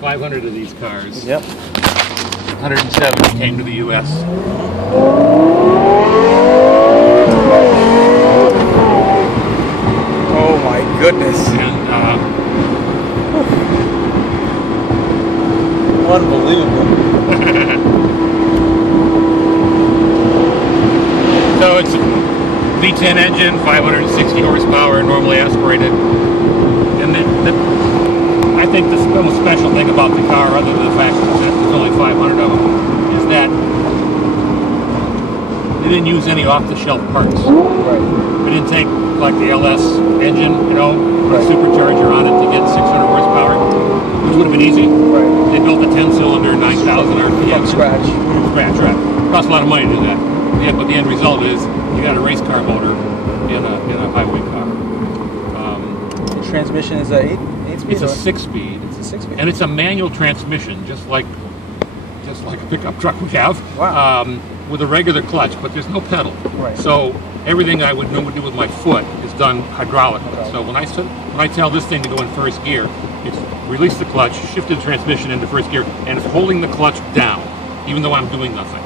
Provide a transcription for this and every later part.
500 of these cars. Yep. 107 came to the U.S. Oh my goodness. And unbelievable. So it's a V10 engine, 560 horsepower, normally aspirated. And I think the most special thing about the car, other than the fact that there's only 500 of them, is that they didn't use any off-the-shelf parts. Right. We didn't take like the LS engine, you know, put a supercharger on it to get 600 horsepower, which would have been easy. Right. They built a 10-cylinder, 9,000 RPM. From scratch. From scratch, right. Cost a lot of money to do that. Yeah, but the end result is you got a race car motor in a highway car. The transmission is a 8-speed? It's a 6-speed. It's a 6-speed. And it's a manual transmission, just like a pickup truck we have. Wow. With a regular clutch, but there's no pedal. Right. So everything I would normally do with my foot is done hydraulically. Okay. So when I tell this thing to go in first gear, it's release the clutch, shift the transmission into first gear, and it's holding the clutch down, even though I'm doing nothing.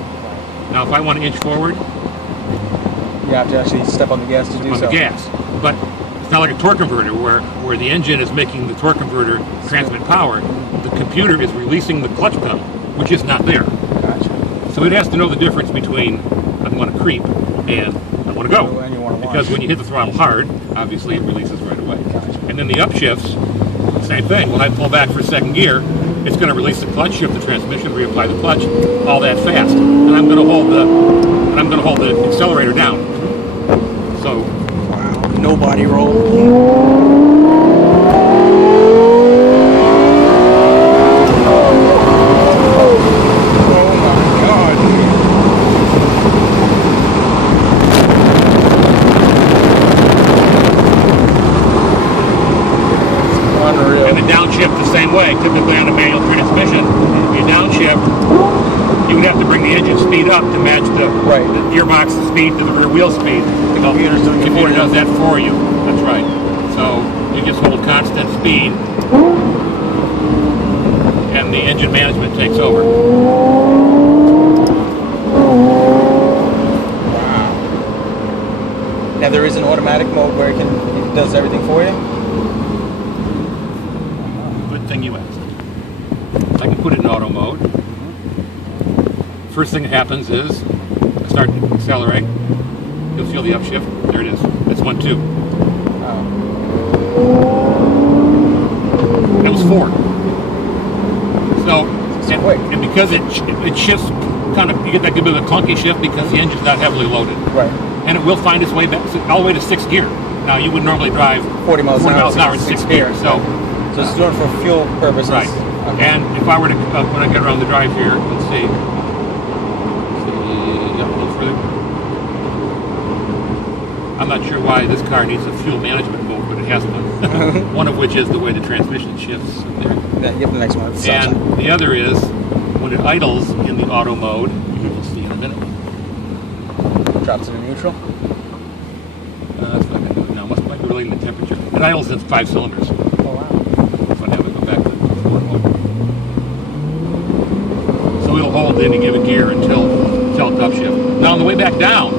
Now, if I want to inch forward, you have to actually step on the gas to do so. On the gas, but it's not like a torque converter where the engine is making the torque converter transmit power. The computer is releasing the clutch pedal, which is not there. Gotcha. So it has to know the difference between I want to creep and I want to go. And you want to because when you hit the throttle hard, obviously it releases right away. Gotcha. And then the upshifts, same thing. When I pull back for second gear, it's going to release the clutch, shift the transmission, reapply the clutch, all that fast. And I'm going to hold the accelerator down. So wow, no body roll. Way. Typically on a manual transmission, if you downshift, you would have to bring the engine speed up to match the gearbox speed to the rear wheel speed. The computer does that for you. That's right. So you just hold constant speed and the engine management takes over. Wow. Now there is an automatic mode where it does everything for you? Thing you asked. I can put it in auto mode. First thing that happens is I start to accelerate. You'll feel the upshift. There it is. That's 1-2. That was 4. So and because it shifts kind of, you get that good bit of a clunky shift because the engine's not heavily loaded. Right. And it will find its way back all the way to 6th gear. Now you would normally drive 40 miles an hour in 6th gear. So it's doing it for fuel purposes. Right. Okay. And if I were to, when I get around the drive here, let's see. Yeah, a little further. I'm not sure why this car needs a fuel management mode, but it has one. One of which is the way the transmission shifts. There. Yeah, get the next one. And the other is, when it idles in the auto mode, you'll see in a minute. Drops into neutral. That's not going to do it now. Might be relating to temperature. It idles in 5 cylinders. It'll hold any given gear until it's upshift. Now on the way back down,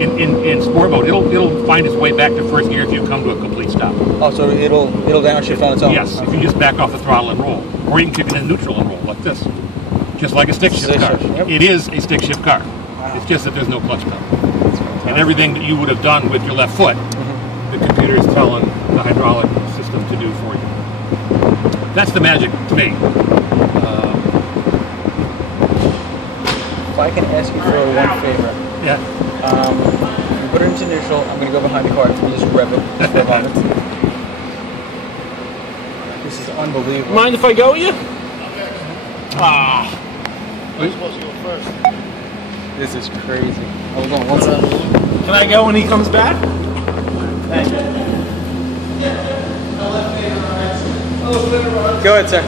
in sport mode, it'll find its way back to first gear if you come to a complete stop. Oh, so it'll downshift on its own? Yes, if you just back off the throttle and roll. Or you can kick it in neutral and roll, like this. Just like a stick shift car. Yep. It is a stick shift car. Wow. It's just that there's no clutch pedal. And everything that you would have done with your left foot, the computer is telling the hydraulic system to do for you. That's the magic to me. If I can ask you for one favor. Yeah. You put it into neutral. I'm going to go behind the car and just rev it for a moment. This is unbelievable. Mind if I go with you? Ah. You're supposed to go first. This is crazy. Hold on one second. Can I go when he comes back? Thank you. Go ahead, sir.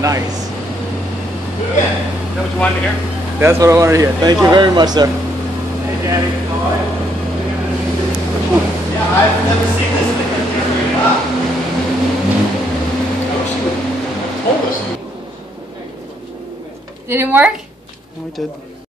Nice. Yeah. Is that what you wanted to hear? That's what I wanted to hear. Thank you very much, sir. Hey, Daddy. How are you? Yeah, I've never seen this thing. It didn't work? No, we did.